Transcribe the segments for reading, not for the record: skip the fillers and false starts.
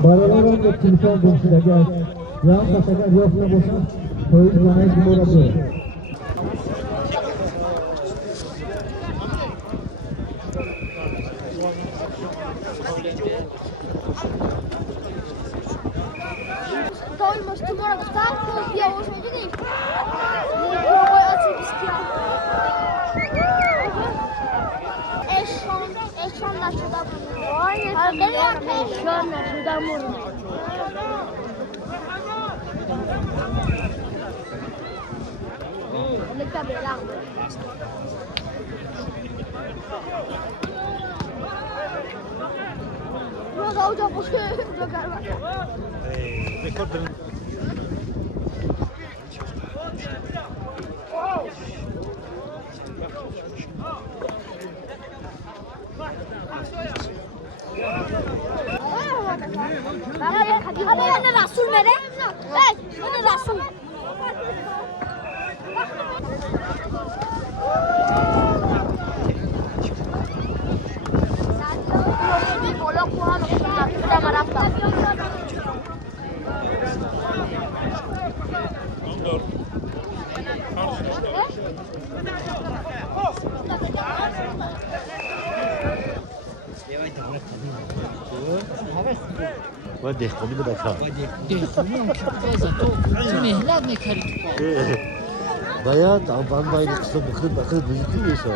Baralar ve kimse görüşülecek. Yan taşacak yoksa boşan. Koyup bana gibi olabilir. Стоимость тумора ставку я уже не видел. Eşan da şurada bulunuyor. Eşan da şurada bulunuyor. Ne kadar lan? Burada hocam bu şey joker var. Bana Rasul mere. Hey, bana Rasul. باید دهقانی بده کار دهقانی هم که بازه تو مهلت میکردی تو باید من باید قصه بخیر بزرگی میشه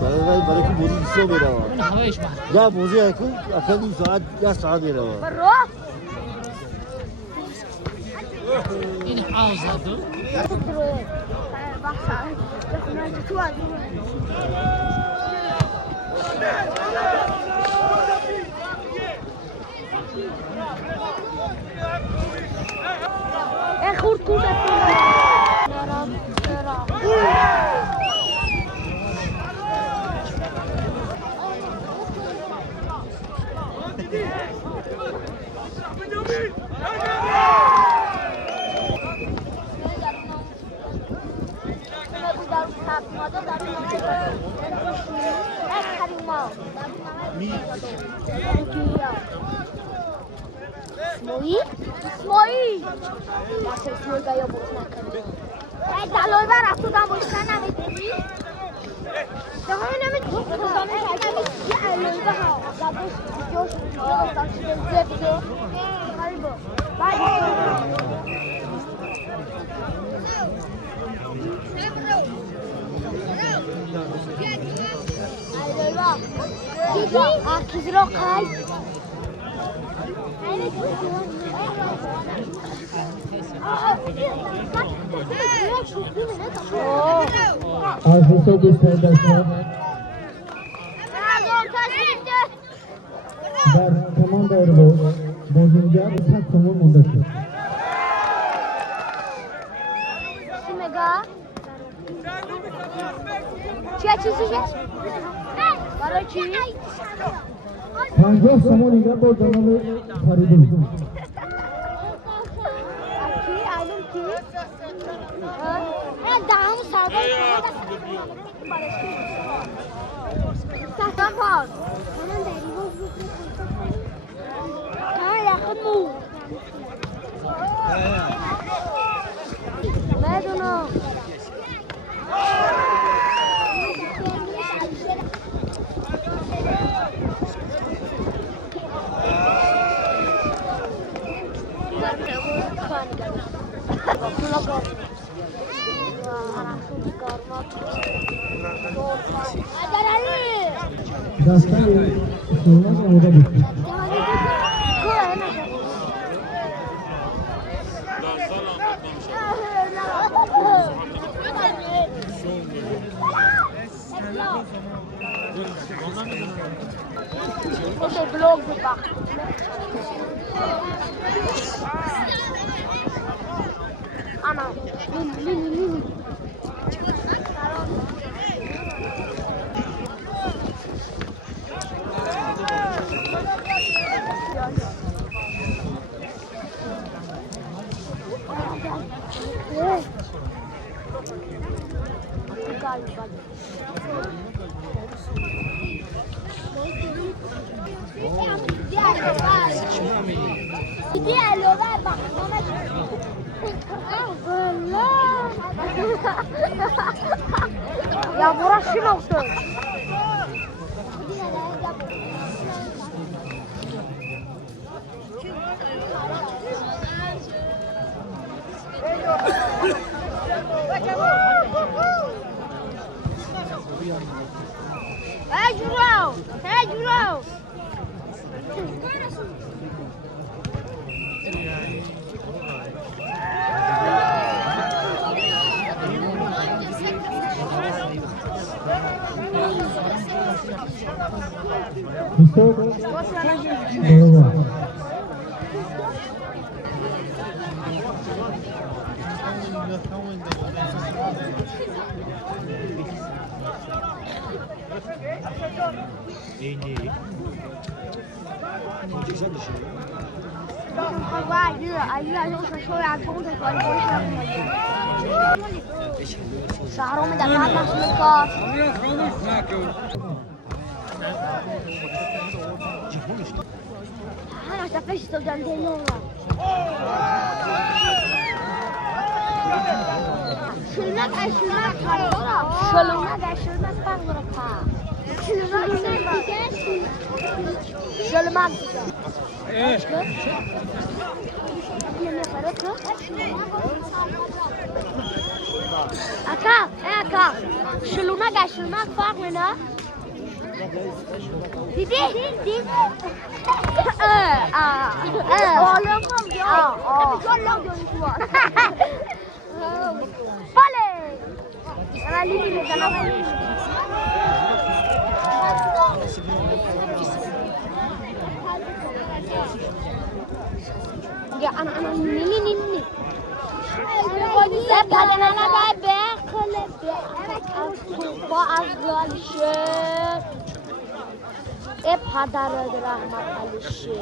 برای که موزی بسیار میره اون هوایش محل یا موزی اکن این ساعت یا ساعت میره این حوزه دو خورد کنه اسماعیل اسماعیل بیا بوش نکنی دلال بر افتادم باشتن نمیدونی دهانه نمیدونی دهانه یه علوی به ها دبوش جوش داشتم شده زبده خریبا بعد کسی را قای Arzusu gösterdiler. Dar komanda erbo bozunca uçak sonu mundası. Mega. Çiğ çizeceğiz. Para çiğ. Tango samoniga bu danalı haridim. Ki aylum ki. Dağım sağda. Sağdan bak. Hemen deri boz bu. Ha yakın mı? Ne donu? Dastayı sonra orada bitti. Ote blog bak. Ana, mini. Ya burası şunu olsun. Hey Juro! Hey Juro! شعرهم دفعنا في النقاط أنا تفشت جنبي والله شلونك Aka, şılmak var mı ne? Didi. Oğlum ya. Oğlum görüntü var. Vale. Sana lili sana. Ya ana nini. Padana da bekle. Bu azalışır. Padara rahmat alışır.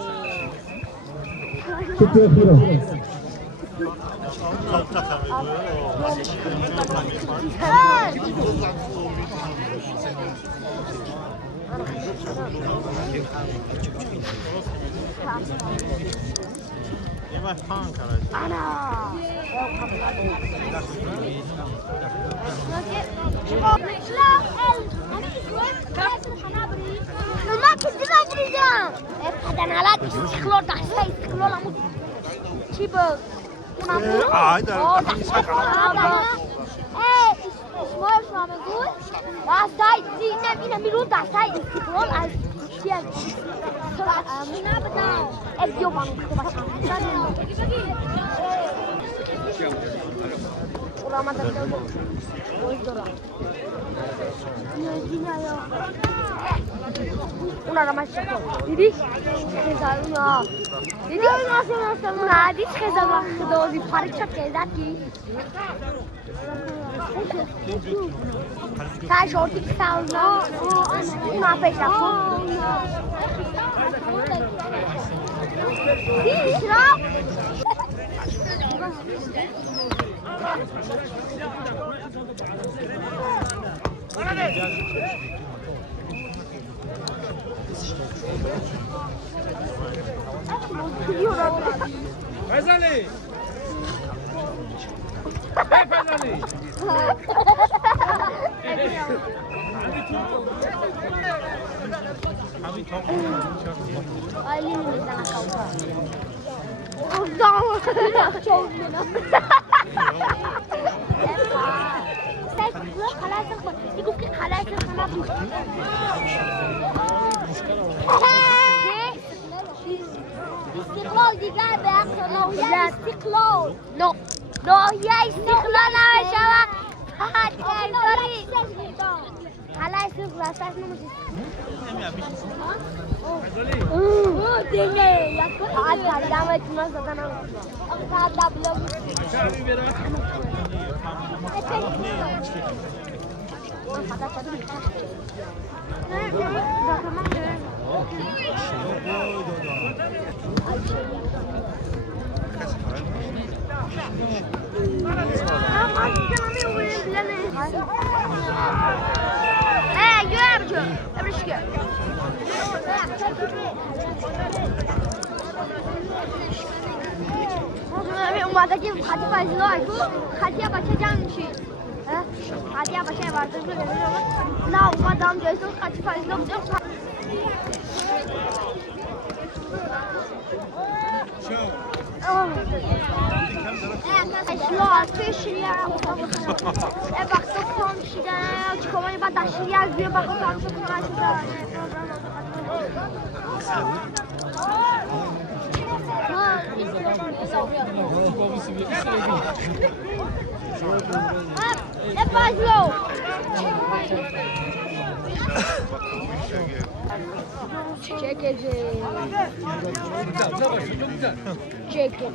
Ana. ما كنت بجريها هذا على استقلال تحت استقلال عمود شيبر هذا ايه اسمه شو عم يقول تحت زينا بينا ميلون تحت استقلال على شيء منا بدا ابيو بانك ورمضان ويدرا Una ramaz çakal. Didi. Kızarıyor. Didi nasıl? Una didi kızarıyor. Kıdo bir parça çakal ki. Sen şortik sağla. Una peşa. Didi şrap. Fezali! Hey Fezali! Ailenin bizden kavga. Uzağım. Çok bina. استقلال دیگر به حق ناحیه استقلال ناحیه استقلال نمیشود فقط کرداری حالا استقلال اساس نمیشه دیگه فقط کردم اتماع زدن فقط دبلو که اومده که خطی فایزیلا ایکو خطی بچه جمع میشید خطی بچه ورزش رو نه اومدم جایستون خطی فایزیلا بودم اشلا پیشی وقتا پام شیدن چکمانی بعد دشتی از بیرون بخون پام شد Fazlo. Check it. Check it.